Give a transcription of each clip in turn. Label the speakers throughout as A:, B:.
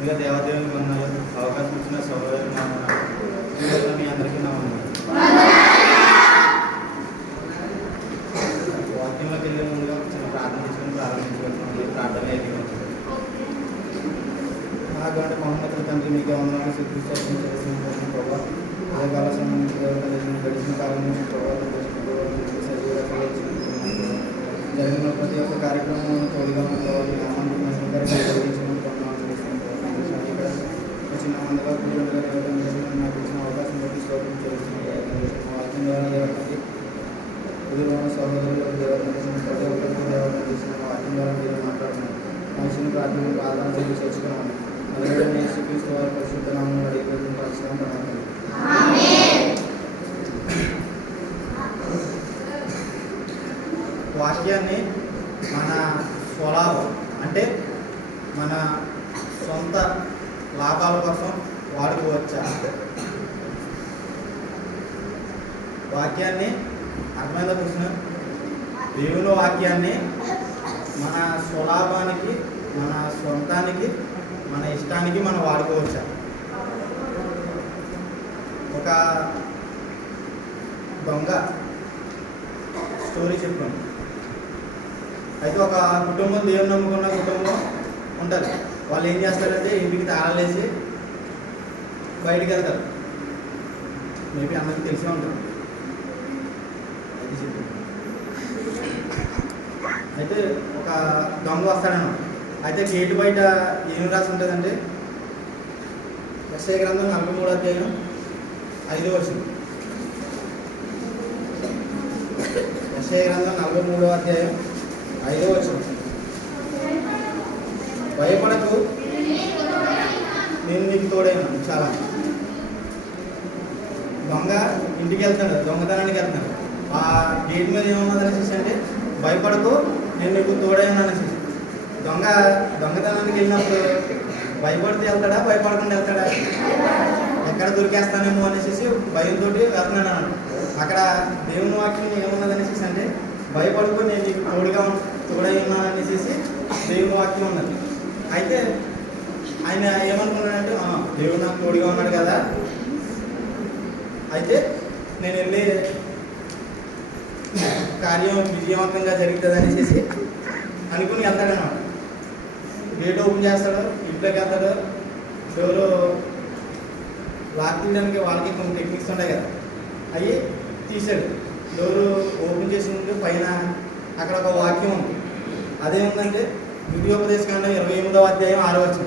A: ఇంకా దేవదేవుని వందనాలు. అవకాశం ఇచ్చిన సోదరుని వందనాలు. ఈరోజు మీ అందరికీ నా వందనాలు. వాక్యంలోకి వెళ్ళే ముందుగా ఒక చిన్న ప్రార్థన చేసుకుని ప్రారంభించుకుంటున్నాం ప్రార్థన ఏది? నాగంటే మహమ్మద్ తండ్రి మీకు వందనాలు. సిద్ధించాల్సిన చేసిన ప్రభావ అదే కాల సమయం గడిచిన కాలం నుంచి ప్రభావం జరిగిన ప్రతి ఒక్క కార్యక్రమం తోడుగా ఉండేవాళ్ళు నామాన్ని మహిమకరంగా జరిగించుకుంటున్నాను ఇక్కడ చిన్న మందిగా పిల్లలుగా ఇవ్వడం జరిగింది నాకు ఇచ్చిన అవకాశం బట్టి స్తోత్రం చేస్తున్నాను వాక్యం ద్వారా ఎవరికి ఎదురున్న సహోదరులు ప్రతి ఒక్కరికి దేవతను చేసిన వాక్యం ద్వారా మీరు మాట్లాడుతున్నాను. మనిషిని ప్రార్థన ప్రార్థన చేసి తెచ్చుకున్నాను అలాగే నేను శ్రీకృష్ణ వారి పరిశుద్ధ నామం అడిగి పరిశ్రమ వాక్యాన్ని మన స్వలాభం అంటే మన సొంత లాభాల కోసం వాడుకోవచ్చా వాక్యాన్ని అర్థమైన ప్రశ్న దేవుని వాక్యాన్ని మన స్వలాభానికి మన సొంతానికి మన ఇష్టానికి మనం వాడుకోవచ్చా ఒక దొంగ స్టోరీ చెప్పాను అయితే ఒక కుటుంబం దేవుని నమ్ముకున్న కుటుంబం ఉంటుంది. వాళ్ళు ఏం చేస్తారంటే ఇంటికి తాళాలేసి బయటికి వెళ్తారు. మేబీ అందరికి తెలిసే ఉంటారు. అయితే ఒక దొంగ వస్తాడన్న అయితే గేటు బయట ఏం రాసి ఉంటుందంటే ఎస్ఐ గ్రంథం నలభై మూడు అధ్యాయం ఐదో వర్షం ఎస్ఐ గ్రంథం నలభై మూడో అధ్యాయం ఐదో వర్షం భయపడకు. నేను నీకు తోడైనా చాలా. దొంగ ఇంటికి వెళ్తాడు దొంగతనానికి వెళ్తాడు. ఆ గేట్ మీద ఏమన్నది అనేసి అంటే భయపడకు నేను నీకు తోడైనా అనేసి. దొంగ దొంగతనానికి వెళ్ళినప్పుడు భయపడితే వెళ్తాడా భయపడకుండా వెళ్తాడా? ఎక్కడ దొరికేస్తానేమో అనేసి భయంతో వెళ్తున్నాడు అక్కడ దేవుని వాక్యం ఏమున్నది అనేసి అంటే భయపడుకో నేను నీకు తోడుగా తోడై ఉన్నాను అనేసి దేవుని వాక్యం ఉన్నది. అయితే ఆయన ఏమనుకున్నాడంటే దేవుడు నాకు తోడుగా ఉన్నాడు కదా. అయితే నేను వెళ్ళి కార్యం విజయవంతంగా జరుగుతుంది అనేసి అనుకుని వెళ్తాడన్నమాట గేట్ ఓపెన్ చేస్తాడు ఇంట్లోకి వెళ్తాడు. డోరు లాక్ తీయడానికి వాళ్ళకి కొన్ని టెక్నిక్స్ ఉంటాయి కదా అవి తీసాడు డోరు ఓపెన్ చేసి ఉంటే పైన అక్కడ ఒక వాక్యం ఉంది. అదేముందంటే ద్వితీయోపదేశ కాండం ఇరవై ఎనిమిదవ అధ్యాయం ఆరో వచ్చిన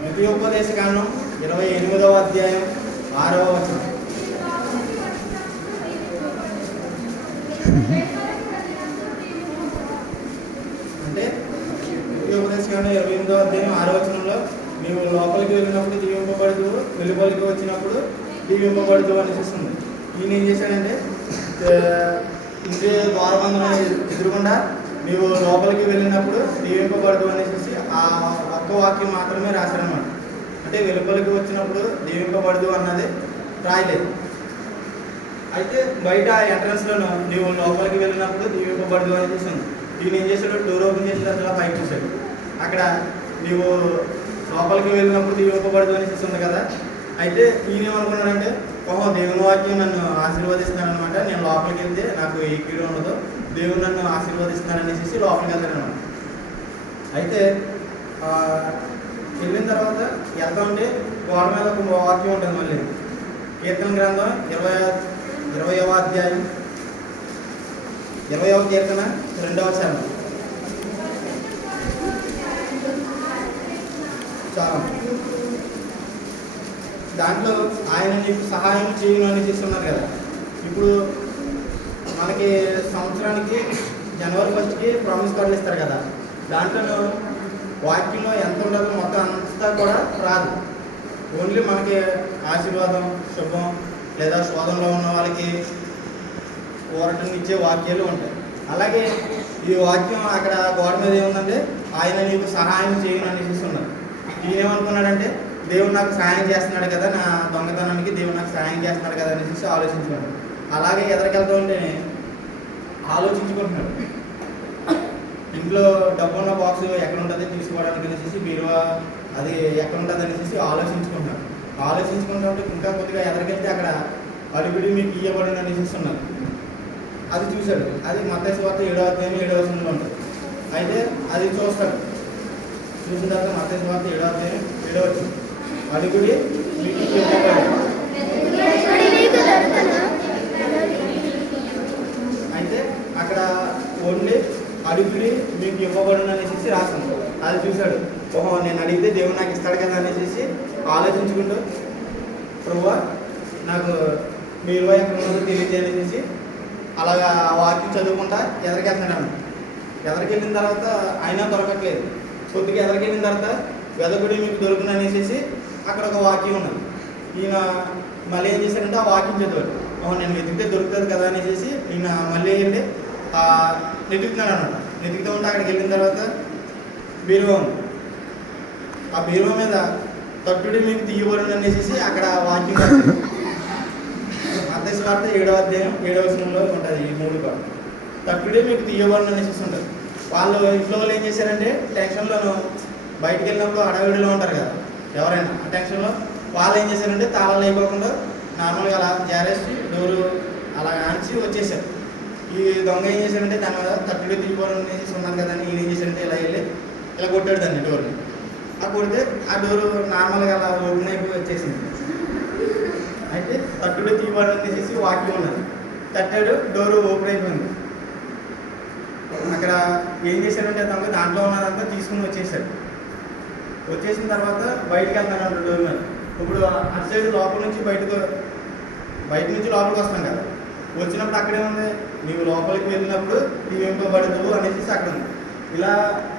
A: ద్వితీయోపదేశ కాండం ఇరవై ఎనిమిదవ అధ్యాయం ఆరవ వచనం. అంటే ద్వితీయోపదేశ కాండం ఇరవై ఎనిమిదవ అధ్యాయం ఆరో వచనంలో మేము లోపలికి వెళ్ళినప్పుడు దీవింపబడదు వెలుపలికి వచ్చినప్పుడు దీవింపబడదు అని చూస్తుంది. ఈయన ఏం చేశాడంటే ఆ, ద్వారబంధం ఎదురుకుండా నీవు లోపలికి వెళ్ళినప్పుడు దీవింపబడదు అనేసి ఆ ఒక్క వాక్యం మాత్రమే రాశారన్నమాట. అంటే వెలుపలికి వచ్చినప్పుడు దీవింపబడదు అన్నది రాయలేదు. అయితే బయట ఎంట్రన్స్లోను నీవు లోపలికి వెళ్ళినప్పుడు దీవింపబడదు చూసి ఉంది ఈయన ఏం చేశాడు? డోర్ ఓపెన్ చేసి అసలు పైకి చూశాడు. అక్కడ నీవు లోపలికి వెళ్ళినప్పుడు దీవింపబడదు అనేసి ఉంది కదా. అయితే ఈయన ఏమనుకున్నాడంటే ఓహో దేవుని వాక్యం నన్ను ఆశీర్వదిస్తానమాట నేను లోపలికి వెళ్తే నాకు ఏ కీడు ఉండదు. దేవుడు నన్ను ఆశీర్వదిస్తాననేసి లోపలికి వెళ్తాడనమాట అయితే వెళ్ళిన తర్వాత వెళ్తా ఉంటే గోడ మీద ఒక వాక్యం ఉంటుంది మళ్ళీ. కీర్తన గ్రంథం ఇరవై ఇరవయవ అధ్యాయం ఇరవయవ కీర్తన రెండవ చరణం చాలా. దాంట్లో ఆయన నీకు సహాయం చేయను అని చేస్తున్నారు కదా. ఇప్పుడు మనకి సంవత్సరానికి జనవరి ఫస్ట్కి ప్రామిస్ కార్డులు ఇస్తారు కదా. దాంట్లో వాక్యంలో ఎంత ఉండాలో మొత్తం అంతా కూడా రాదు. ఓన్లీ మనకి ఆశీర్వాదం శుభం లేదా శోధనలో ఉన్న వాళ్ళకి ఊరటనిచ్చే వాక్యాలు ఉంటాయి. అలాగే ఈ వాక్యం అక్కడ గోడ మీద ఏముందంటే ఆయన నీకు సహాయం చేయను అనేసి ఉన్నారు ఈయన ఏమనుకున్నాడంటే దేవుడు నాకు సహాయం చేస్తున్నాడు కదా నా దొంగతనానికి దేవుడు నాకు సహాయం చేస్తున్నాడు కదా అనేసి ఆలోచించాడు అలాగే ఎదరికెళ్తూ ఉంటే ఆలోచించుకుంటున్నాడు. ఇంట్లో డబ్బు ఉన్న బాక్స్ ఎక్కడ ఉంటుంది తీసుకోవడానికి అనేసి బీరువా అది ఎక్కడ ఉంటుంది అనేసి ఆలోచించుకుంటున్నాడు. ఆలోచించుకుంటుంటే ఇంకా కొద్దిగా ఎదరికెళ్తే అక్కడ అడుగుడి మీకు ఇయ్యబడిన అనేసి ఉన్నారు అది చూశాడు. అది మత వార్త ఏడవ అధ్యాయం ఏడవ వచనంలో ఉంటుంది అయితే అది చూస్తాడు. చూసిన తర్వాత మత వార్త ఏడవ అధ్యాయం ఏడవ అడుగుడి మీకు ఇవ్వబడి అయితే అక్కడ ఓన్లీ అడుగుడి మీకు ఇవ్వబడును అనేసి రాస్తాను అది చూశాడు. ఓహో నేను అడిగితే దేవుడు నాకు ఇస్తాడు కదా అనేసి ఆలోచించుకుంటూ ప్రభువా నాకు మీ ఇరవై ఎక్కడ తెలియజేయాలనేసి అలాగా ఆ వాక్యం చదువుకుంటా ఎదరికెళ్తున్నాను ఎదరికెళ్ళిన తర్వాత అయినా దొరకట్లేదు. కొద్దిగా ఎదరికెళ్ళిన తర్వాత వెదకుడి మీకు దొరుకును అనేసి అక్కడ ఒక వాక్యం ఉన్నది. ఈయన మళ్ళీ ఏం చేశాడంటే ఆ వాక్యం చదివాడు. ఓహో నేను వెతికితే దొరుకుతుంది కదా అనేసి ఈయన మళ్ళీ వెళ్ళి ఆ అనమాట వెతుకుతూ ఉంటే అక్కడికి వెళ్ళిన తర్వాత బీరువా ఆ బీరువా మీద తట్టుడి మీకు తీయబడును అనేసి అక్కడ వాకింగ్ రాశాడు. మత్తయి వార్త ఏడవ అధ్యాయం ఏడవ సినిమాలో ఉంటుంది ఈ మూడు కూడా. తట్టుడే మీకు తీయబడిన అనేసి ఉంటుంది. వాళ్ళు ఇంట్లో వాళ్ళు ఏం చేశారంటే టెన్షన్లో బయటికి వెళ్ళినప్పుడు అడవిడిలో ఉంటారు కదా ఎవరైనా ఆ టెన్షన్లో వాళ్ళు ఏం చేశారంటే తాళాలు అయిపోకుండా నార్మల్గా అలా జారేసి డోరు అలా ఆంచి వచ్చేసారు. ఈ దొంగ ఏం చేశాడంటే దాని మీద తట్టులో తీయబడిన అనేసి ఉన్నారు కదా అని ఏం చేశాడంటే ఇలా వెళ్ళి ఇలా కొట్టాడు దాన్ని డోర్ని ఆ కొడితే ఆ డోరు నార్మల్గా అలా ఓపెన్ అయిపోయి వచ్చేసింది. అయితే తట్టులో తీయబడి చేసి వాకి ఉన్నది. తట్టాడు డోరు ఓపెన్ అయిపోయింది. అక్కడ ఏం చేశాడంటే దొంగ దాంట్లో ఉన్నదంతా తీసుకుని వచ్చేసాడు. వచ్చేసిన తర్వాత బయటికి వెళ్తాడు డోర్ మీద. ఇప్పుడు అటు సైడ్ లోపల నుంచి బయటకు బయట నుంచి లోపలికి వస్తాం కదా. వచ్చినప్పుడు అక్కడే ఉంది. నీవు లోపలికి వెళ్ళినప్పుడు దీవింపబడదు అనేసి అక్కడ ఉంది ఇలా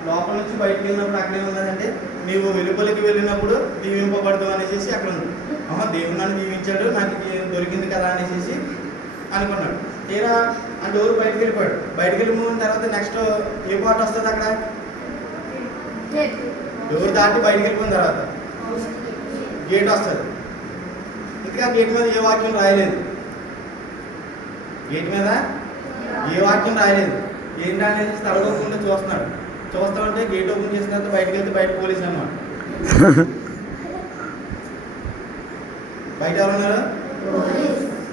A: లోపల నుంచి బయటికి వెళ్ళినప్పుడు అక్కడే ఉన్నదంటే నీవు వెలుపలికి వెళ్ళినప్పుడు దీవింపబడదు అనేసి అక్కడ ఉంది. అమ్మ దేవుడు నన్ను దీవించాడు నాకు దొరికింది కదా అనేసి అనుకున్నాడు. తీరా ఆ డోర్ బయటికి వెళ్ళిపోయాడు. బయటికి వెళ్ళిపోయిన తర్వాత నెక్స్ట్ ఏ పాట వస్తుంది అక్కడ? డోర్ దాటి బయటికి వెళ్ళిపోయిన తర్వాత. గేట్ వస్తుంది. ఇంకా గేట్ మీద ఏ వాక్యం రాయలేదు. గేట్ మీద ఏ వాక్యం రాయలేదు. ఏంటి అనేది ఓపెన్ చూస్తున్నాడు. చూస్తా ఉంటే గేట్ ఓపెన్ చేసిన తర్వాత బయటకు వెళ్తే బయట పోలీసులు అన్నమాట. బయట ఎవరు ఉన్నారు?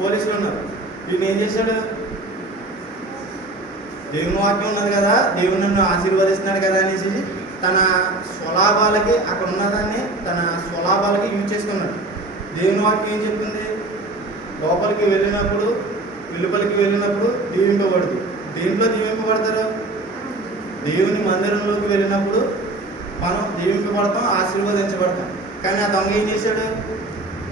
A: పోలీసులు ఉన్నారు. వీళ్ళు ఏం చేశాడు? దేవుని వాక్యం ఉన్నది కదా దేవుడు నన్ను ఆశీర్వదిస్తున్నాడు కదా అనేసి తన స్వలాభాలకి అక్కడ ఉన్నదాన్ని తన స్వలాభాలకి యూజ్ చేసుకున్నాడు. దేవుని వాక్యం ఏం చెప్తుంది లోపలికి వెళ్ళినప్పుడు వెలుపలికి వెళ్ళినప్పుడు దీవింపబడదు. దేంట్లో దీవింపబడతారు? దేవుని మందిరంలోకి వెళ్ళినప్పుడు మనం దీవింపబడతాం ఆశీర్వదించబడతాం. కానీ ఆ దొంగ ఏం చేశాడు?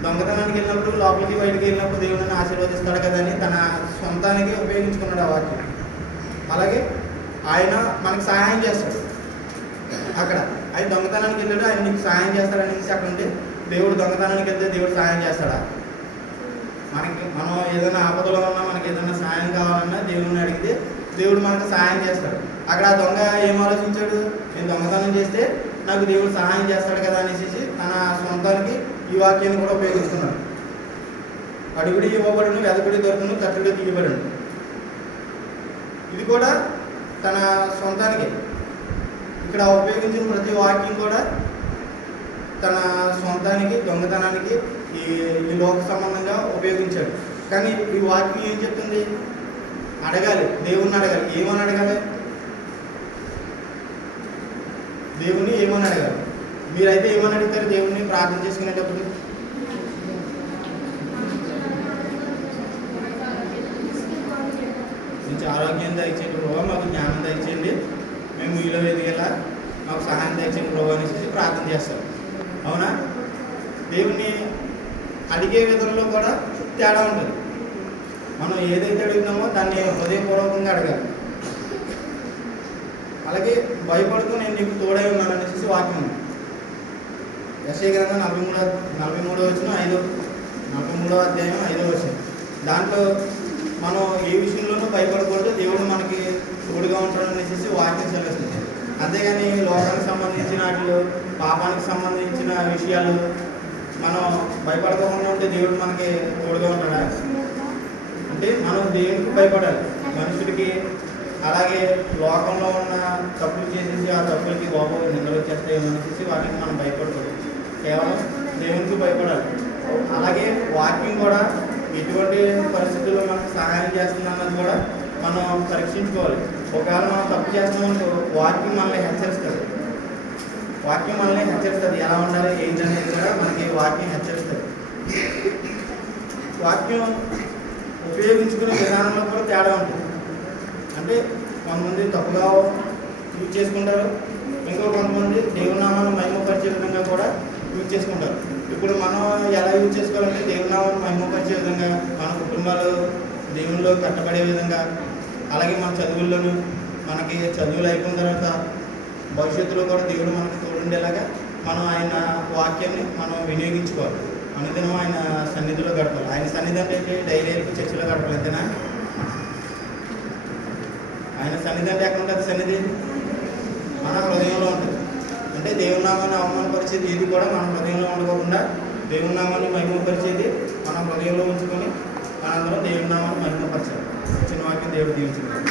A: దొంగతనానికి వెళ్ళినప్పుడు లోపలికి బయటికి వెళ్ళినప్పుడు దేవుడిని ఆశీర్వదిస్తాడు కదా అని తన సొంతానికి ఉపయోగించుకున్నాడు ఆ వాక్యం. అలాగే ఆయన మనకు సహాయం చేస్తాడు. అక్కడ. ఆయన దొంగతనానికి వెళ్ళాడు ఆయన నీకు సహాయం చేస్తాడు అనేసి అక్కడ ఉంటే దేవుడు దొంగతనానికి వెళ్తే దేవుడు సహాయం చేస్తాడా? మనకి మనం ఏదైనా ఆపదలో ఉన్నా మనకి ఏదైనా సహాయం కావాలన్నా దేవుడిని అడిగితే దేవుడు మనకు సహాయం చేస్తాడు. అక్కడ ఆ దొంగ ఏం ఆలోచించాడు? నేను దొంగతనం చేస్తే నాకు దేవుడు సహాయం చేస్తాడు కదా అనేసి తన సొంతానికి ఈ వాక్యాన్ని కూడా ఉపయోగిస్తున్నాడు. అడుగుడి ఇవ్వబడును వెదకుడి దొరకను తట్టుడు తీయబడును ఇది కూడా తన సొంతానికి. ఇక్కడ ఉపయోగించిన ప్రతి వాక్యం కూడా తన సొంతానికి దొంగతనానికి ఈ ఈ లోక సంబంధంగా ఉపయోగించాడు. కానీ ఈ వాక్యం ఏం చెప్తుంది? అడగాలి. దేవుణ్ణి అడగాలి. ఏమని అడగాలి? దేవుణ్ణి ఏమని అడగాలి? మీరైతే ఏమని అడుగుతారు? దేవుణ్ణి ప్రార్థన చేసుకునేటప్పుడు? మంచి ఆరోగ్యం దయచేయండి ప్రభావ మాకు జ్ఞానం దయచేయండి. మేము మీలో ఎదిగేలా మాకు సహాయం దయచేయండి ప్రభావ అనేసి ప్రార్థన చేస్తాం. అవునా? దేవుణ్ణి అడిగే విధంలో కూడా తేడా ఉంటుంది మనం ఏదైతే అడుగుతామో దాన్ని హృదయపూర్వకంగా అడగాలి. అలాగే భయపడుతూ నేను నీకు తోడై ఉన్నాను అనేసి వాక్యం ఎస్ఐ యశయ గ్రంథం నలభై మూడో నలభై మూడో వచ్చిన ఐదో నలభై మూడో అధ్యాయం ఐదో వచ్చిన దాంట్లో మనం ఏ విషయంలోనూ భయపడకూడదు దేవుడు మనకి తోడుగా ఉంటాడు అనేసి వాక్యం సెలవుస్తుంది అంతేగాని లోకానికి సంబంధించిన వాటిలో పాపానికి సంబంధించిన విషయాలు మనం భయపడకుండా ఉంటే దేవుడు మనకి తోడుగా ఉంటాడా? అంటే మనం దేవునికి భయపడాలి? మనుషుడికి అలాగే లోకంలో ఉన్న తప్పులు చేసేసి ఆ తప్పులకి బాబు నిందలు వచ్చేస్తాయి అనేసి వాటికి మనం భయపడకూడదు. కేవలం దేవునికి భయపడాలి. అలాగే వాకింగ్ కూడా ఎటువంటి పరిస్థితుల్లో మనకు సహాయం చేస్తుంది అన్నది కూడా మనం పరీక్షించుకోవాలి. ఒకవేళ మనం తప్పు చేస్తామనుకో వాకింగ్ మనల్ని హెచ్చరిస్తుంది. వాక్యం మనల్ని హెచ్చరిస్తుంది. ఎలా ఉండాలి ఏంటనేది కూడా మనకి వాక్యం హెచ్చరిస్తుంది. వాక్యం ఉపయోగించుకునే విధానంలో కూడా తేడా ఉంటుంది. అంటే కొంతమంది తప్పుగా యూజ్ చేసుకుంటారు. ఇంకో కొంతమంది దేవునామాన్ని మహిమపరిచే విధంగా కూడా యూజ్ చేసుకుంటారు. ఇప్పుడు మనం ఎలా యూజ్ చేసుకోవాలంటే దేవునామాన్ని మహిమపరిచే విధంగా మన కుటుంబాలు దేవుల్లో కట్టబడే విధంగా అలాగే మన చదువుల్లోనూ మనకి చదువులు అయిపోయిన తర్వాత భవిష్యత్తులో కూడా దేవుడు మనకు తోడుండేలాగా మనం ఆయన వాక్యాన్ని మనం వినియోగించుకోవాలి. అనుదినం ఆయన సన్నిధిలో గడపాలి. ఆయన సన్నిధి అంటే ఏంటి? అంతేనా ఆయన సన్నిధి అంటే ఎక్కడ ఉంటుంది సన్నిధి? మన హృదయంలో ఉంటుంది. అంటే దేవునామాన్ని అవమాన అవమానపరిచేది ఇది కూడా మన హృదయంలో ఉండకుండా దేవునామాన్ని మహిమపరిచేది మన హృదయంలో ఉంచుకొని మనందరం దేవునామాన్ని మహిమపరచాలి. చిన్న వాక్యం దేవుడు దీవించుకుంటాం